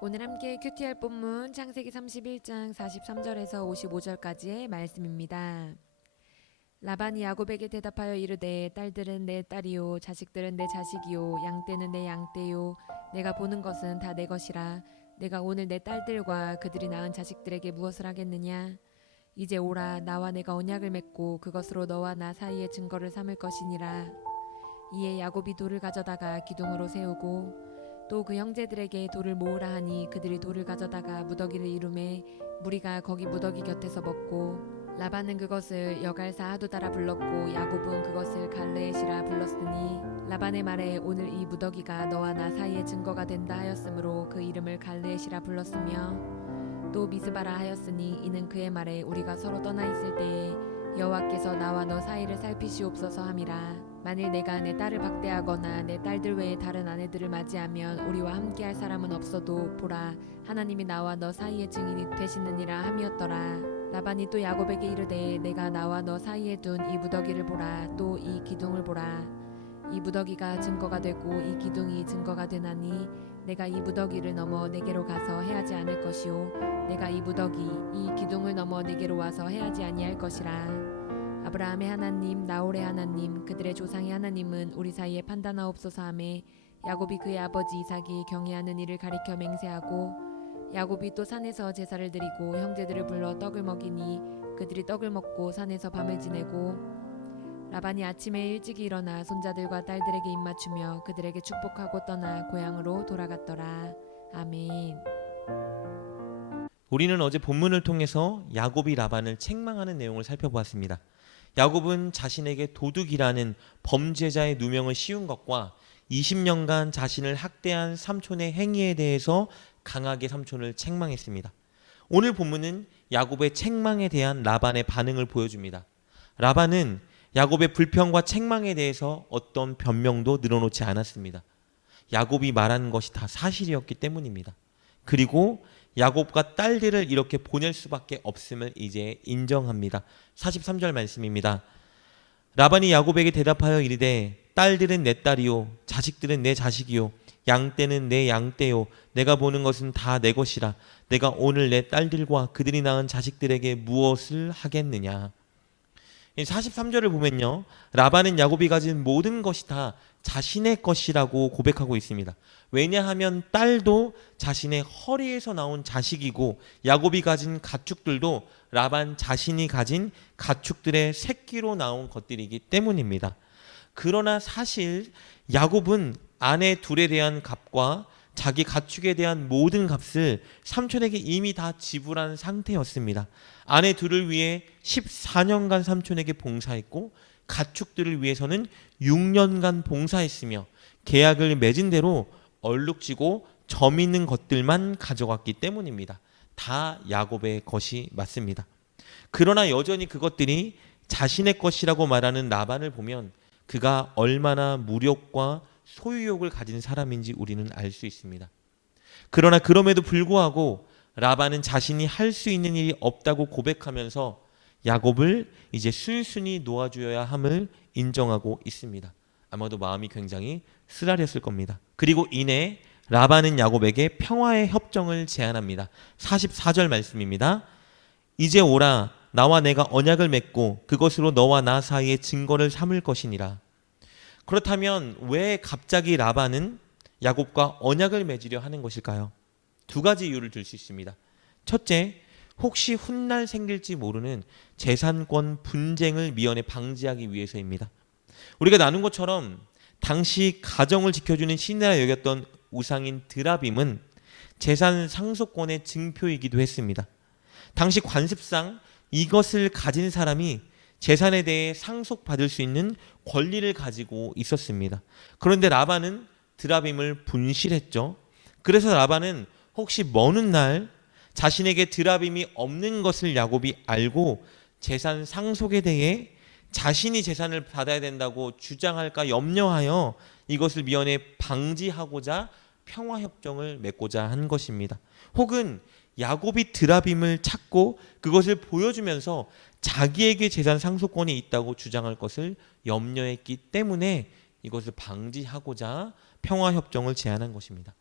오늘 함께 큐티할 본문 창세기 31장 43절에서 55절까지의 말씀입니다. 라반이 야곱에게 대답하여 이르되 딸들은 내 딸이요 자식들은 내 자식이요 양떼는 내 양떼요 내가 보는 것은 다 내 것이라. 내가 오늘 내 딸들과 그들이 낳은 자식들에게 무엇을 하겠느냐. 이제 오라 나와 내가 언약을 맺고 그것으로 너와 나 사이의 증거를 삼을 것이니라. 이에 야곱이 돌을 가져다가 기둥으로 세우고 또 그 형제들에게 돌을 모으라 하니 그들이 돌을 가져다가 무더기를 이루매 무리가 거기 무더기 곁에서 먹고 라반은 그것을 여갈사 하두다라 불렀고 야곱은 그것을 갈르엣이라 불렀으니 라반의 말에 오늘 이 무더기가 너와 나 사이의 증거가 된다 하였으므로 그 이름을 갈르엣이라 불렀으며 또 미스바라 하였으니 이는 그의 말에 우리가 서로 떠나 있을 때에 여호와께서 나와 너 사이를 살피시옵소서 함이라. 만일 내가 내 딸을 박대하거나 내 딸들 외에 다른 아내들을 맞이하면 우리와 함께할 사람은 없어도 보라 하나님이 나와 너 사이의 증인이 되시느니라 함이었더라. 라반이 또 야곱에게 이르되 내가 나와 너 사이에 둔 이 무더기를 보라. 또 이 기둥을 보라. 이 무더기가 증거가 되고 이 기둥이 증거가 되나니 내가 이 무더기를 넘어 내게로 가서 해하지 않을 것이요 내가 이 무더기 이 기둥을 넘어 내게로 와서 해하지 아니할 것이라. 아브라함의 하나님 나홀의 하나님 그들의 조상의 하나님은 우리 사이에 판단하옵소서 하매 야곱이 그의 아버지 이삭이 경외하는 이를 가리켜 맹세하고 야곱이 또 산에서 제사를 드리고 형제들을 불러 떡을 먹이니 그들이 떡을 먹고 산에서 밤을 지내고 라반이 아침에 일찍이 일어나 손자들과 딸들에게 입맞추며 그들에게 축복하고 떠나 고향으로 돌아갔더라. 아멘. 우리는 어제 본문을 통해서 야곱이 라반을 책망하는 내용을 살펴보았습니다. 야곱은 자신에게 도둑이라는 범죄자의 누명을 씌운 것과 20년간 자신을 학대한 삼촌의 행위에 대해서 강하게 삼촌을 책망했습니다. 오늘 본문은 야곱의 책망에 대한 라반의 반응을 보여줍니다. 라반은 야곱의 불평과 책망에 대해서 어떤 변명도 늘어놓지 않았습니다. 야곱이 말한 것이 다 사실이었기 때문입니다. 그리고 야곱과 딸들을 이렇게 보낼 수밖에 없음을 이제 인정합니다. 43절 말씀입니다. 라반이 야곱에게 대답하여 이르되 딸들은 내 딸이요 자식들은 내 자식이요 양떼는 내 양떼요 내가 보는 것은 다 내 것이라. 내가 오늘 내 딸들과 그들이 낳은 자식들에게 무엇을 하겠느냐. 43절을 보면요, 라반은 야곱이 가진 모든 것이 다 자신의 것이라고 고백하고 있습니다. 왜냐하면 딸도 자신의 허리에서 나온 자식이고 야곱이 가진 가축들도 라반 자신이 가진 가축들의 새끼로 나온 것들이기 때문입니다. 그러나 사실 야곱은 아내 둘에 대한 값과 자기 가축에 대한 모든 값을 삼촌에게 이미 다 지불한 상태였습니다. 아내 둘을 위해 14년간 삼촌에게 봉사했고 가축들을 위해서는 6년간 봉사했으며 계약을 맺은 대로 얼룩지고 점 있는 것들만 가져갔기 때문입니다. 다 야곱의 것이 맞습니다. 그러나 여전히 그것들이 자신의 것이라고 말하는 라반을 보면 그가 얼마나 무력과 소유욕을 가진 사람인지 우리는 알 수 있습니다. 그러나 그럼에도 불구하고 라반은 자신이 할 수 있는 일이 없다고 고백하면서 야곱을 이제 순순히 놓아주어야 함을 인정하고 있습니다. 아마도 마음이 굉장히 쓰라렸을 겁니다. 그리고 이내 라반은 야곱에게 평화의 협정을 제안합니다. 44절 말씀입니다. 이제 오라 나와 내가 언약을 맺고 그것으로 너와 나 사이의 증거를 삼을 것이니라. 그렇다면 왜 갑자기 라반은 야곱과 언약을 맺으려 하는 것일까요? 두 가지 이유를 들 수 있습니다. 첫째, 혹시 훗날 생길지 모르는 재산권 분쟁을 미연에 방지하기 위해서입니다. 우리가 나눈 것처럼 당시 가정을 지켜주는 신이라 여겼던 우상인 드라빔은 재산 상속권의 증표이기도 했습니다. 당시 관습상 이것을 가진 사람이 재산에 대해 상속받을 수 있는 권리를 가지고 있었습니다. 그런데 라반은 드라빔을 분실했죠. 그래서 라반은 혹시 먼 훗날 자신에게 드라빔이 없는 것을 야곱이 알고 재산 상속에 대해 자신이 재산을 받아야 된다고 주장할까 염려하여 이것을 미연에 방지하고자 평화협정을 맺고자 한 것입니다. 혹은 야곱이 드라빔을 찾고 그것을 보여주면서 자기에게 재산 상속권이 있다고 주장할 것을 염려했기 때문에 이것을 방지하고자 평화협정을 제안한 것입니다.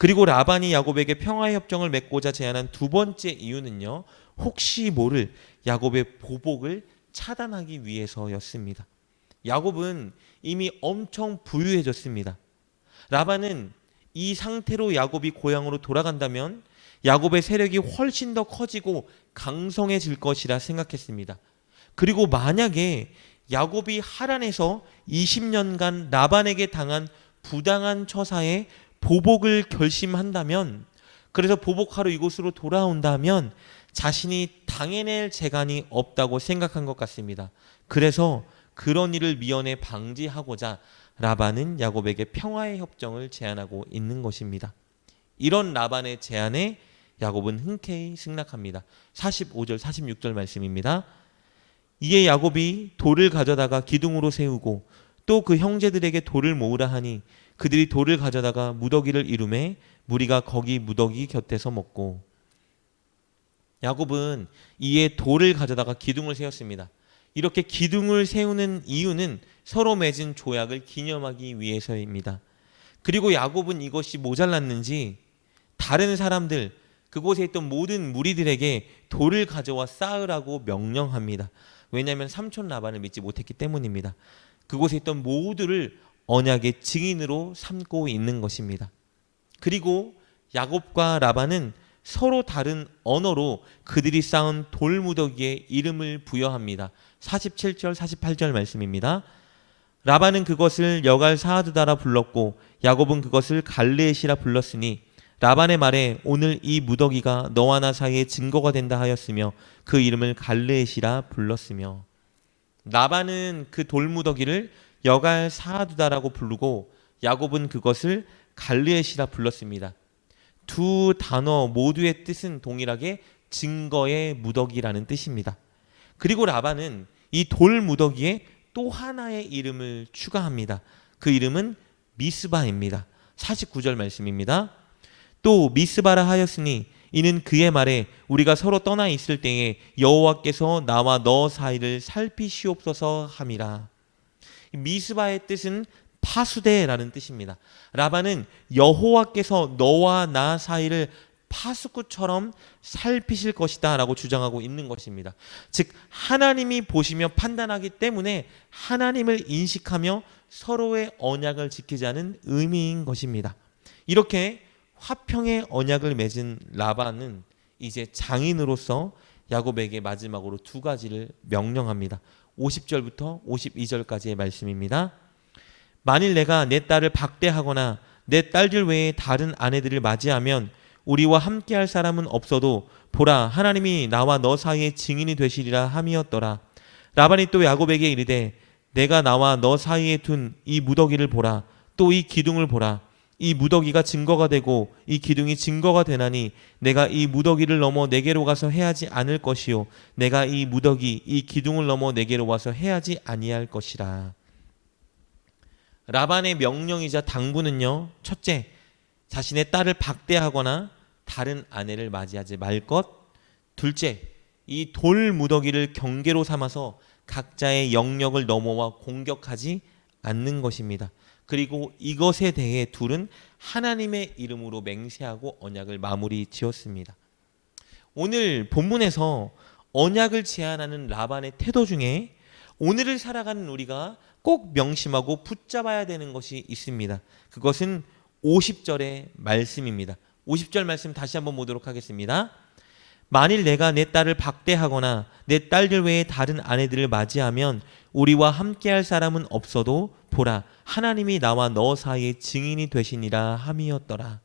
그리고 라반이 야곱에게 평화의 협정을 맺고자 제안한 두 번째 이유는요, 혹시 모를 야곱의 보복을 차단하기 위해서였습니다. 야곱은 이미 엄청 부유해졌습니다. 라반은 이 상태로 야곱이 고향으로 돌아간다면 야곱의 세력이 훨씬 더 커지고 강성해질 것이라 생각했습니다. 그리고 만약에 야곱이 하란에서 20년간 라반에게 당한 부당한 처사에 보복을 결심한다면, 그래서 보복하러 이곳으로 돌아온다면 자신이 당해낼 재간이 없다고 생각한 것 같습니다. 그래서 그런 일을 미연에 방지하고자 라반은 야곱에게 평화의 협정을 제안하고 있는 것입니다. 이런 라반의 제안에 야곱은 흔쾌히 승낙합니다. 45절 46절 말씀입니다. 이에 야곱이 돌을 가져다가 기둥으로 세우고 또 그 형제들에게 돌을 모으라 하니 그들이 돌을 가져다가 무더기를 이루매 무리가 거기 무더기 곁에서 먹고. 야곱은 이에 돌을 가져다가 기둥을 세웠습니다. 이렇게 기둥을 세우는 이유는 서로 맺은 조약을 기념하기 위해서입니다. 그리고 야곱은 이것이 모자랐는지 다른 사람들, 그곳에 있던 모든 무리들에게 돌을 가져와 쌓으라고 명령합니다. 왜냐하면 삼촌 라반을 믿지 못했기 때문입니다. 그곳에 있던 모두를 언약의 증인으로 삼고 있는 것입니다. 그리고 야곱과 라반은 서로 다른 언어로 그들이 쌓은 돌무더기에 이름을 부여합니다. 47절 48절 말씀입니다. 라반은 그것을 여갈 사하드다라 불렀고 야곱은 그것을 갈레시라 불렀으니 라반의 말에 오늘 이 무더기가 너와 나 사이에 증거가 된다 하였으며 그 이름을 갈레시라 불렀으며. 라반은 그 돌무더기를 여갈 사하두다라고 부르고 야곱은 그것을 갈레시라 불렀습니다. 두 단어 모두의 뜻은 동일하게 증거의 무더기라는 뜻입니다. 그리고 라반은 이 돌무더기에 또 하나의 이름을 추가합니다. 그 이름은 미스바입니다. 49절 말씀입니다. 또 미스바라 하였으니 이는 그의 말에 우리가 서로 떠나 있을 때에 여호와께서 나와 너 사이를 살피시옵소서 함이라. 미스바의 뜻은 파수대라는 뜻입니다. 라반은 여호와께서 너와 나 사이를 파수꾼처럼 살피실 것이다 라고 주장하고 있는 것입니다. 즉 하나님이 보시며 판단하기 때문에 하나님을 인식하며 서로의 언약을 지키자는 의미인 것입니다. 이렇게 화평의 언약을 맺은 라반은 이제 장인으로서 야곱에게 마지막으로 두 가지를 명령합니다. 50절부터 52절까지의 말씀입니다. 만일 내가 내 딸을 박대하거나 내 딸들 외에 다른 아내들을 맞이하면 우리와 함께할 사람은 없어도 보라 하나님이 나와 너 사이의 증인이 되시리라 함이었더라. 라반이 또 야곱에게 이르되 내가 나와 너 사이에 둔 이 무더기를 보라. 또 이 기둥을 보라. 이 무더기가 증거가 되고 이 기둥이 증거가 되나니 내가 이 무더기를 넘어 내게로 가서 해하지 않을 것이요 내가 이 무더기 이 기둥을 넘어 내게로 와서 해하지 아니할 것이라. 라반의 명령이자 당부는요, 첫째, 자신의 딸을 박대하거나 다른 아내를 맞이하지 말 것. 둘째, 이 돌 무더기를 경계로 삼아서 각자의 영역을 넘어와 공격하지 않는 것입니다. 그리고 이것에 대해 둘은 하나님의 이름으로 맹세하고 언약을 마무리 지었습니다. 오늘 본문에서 언약을 제안하는 라반의 태도 중에 오늘을 살아가는 우리가 꼭 명심하고 붙잡아야 되는 것이 있습니다. 그것은 50절의 말씀입니다. 50절 말씀 다시 한번 보도록 하겠습니다. 만일 내가 내 딸을 박대하거나 내 딸들 외에 다른 아내들을 맞이하면 우리와 함께할 사람은 없어도 보라 하나님이 나와 너 사이의 증인이 되시니라 함이었더라.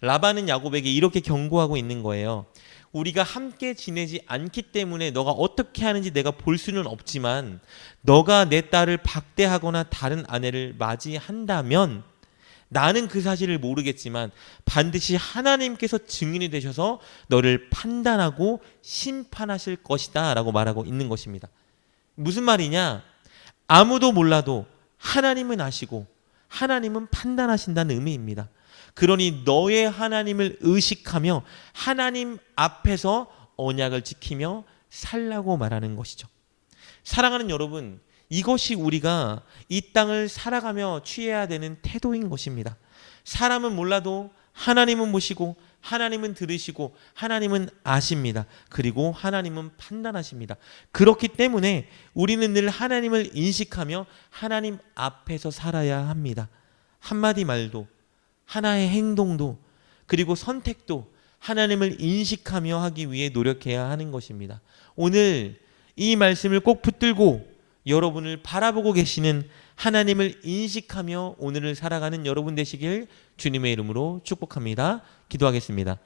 라반은 야곱에게 이렇게 경고하고 있는 거예요. 우리가 함께 지내지 않기 때문에 너가 어떻게 하는지 내가 볼 수는 없지만 너가 내 딸을 박대하거나 다른 아내를 맞이한다면 나는 그 사실을 모르겠지만 반드시 하나님께서 증인이 되셔서 너를 판단하고 심판하실 것이다 라고 말하고 있는 것입니다. 무슨 말이냐? 아무도 몰라도 하나님은 아시고 하나님은 판단하신다는 의미입니다. 그러니 너의 하나님을 의식하며 하나님 앞에서 언약을 지키며 살라고 말하는 것이죠. 사랑하는 여러분, 이것이 우리가 이 땅을 살아가며 취해야 되는 태도인 것입니다. 사람은 몰라도 하나님은 보시고 하나님은 들으시고 하나님은 아십니다. 그리고 하나님은 판단하십니다. 그렇기 때문에 우리는 늘 하나님을 인식하며 하나님 앞에서 살아야 합니다. 한마디 말도, 하나의 행동도, 그리고 선택도 하나님을 인식하며 하기 위해 노력해야 하는 것입니다. 오늘 이 말씀을 꼭 붙들고 여러분을 바라보고 계시는 하나님을 인식하며 오늘을 살아가는 여러분 되시길 주님의 이름으로 축복합니다. 기도하겠습니다.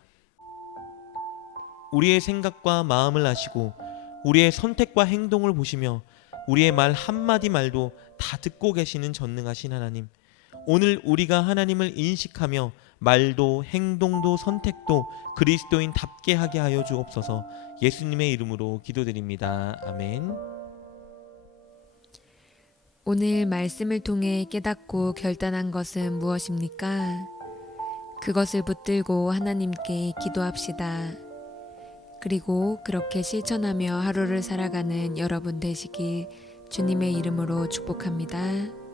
우리의 생각과 마음을 아시고 우리의 선택과 행동을 보시며 우리의 말 한마디 말도 다 듣고 계시는 전능하신 하나님, 오늘 우리가 하나님을 인식하며 말도 행동도 선택도 그리스도인답게 하게 하여 주옵소서. 예수님의 이름으로 기도드립니다. 아멘. 오늘 말씀을 통해 깨닫고 결단한 것은 무엇입니까? 그것을 붙들고 하나님께 기도합시다. 그리고 그렇게 실천하며 하루를 살아가는 여러분 되시길 주님의 이름으로 축복합니다.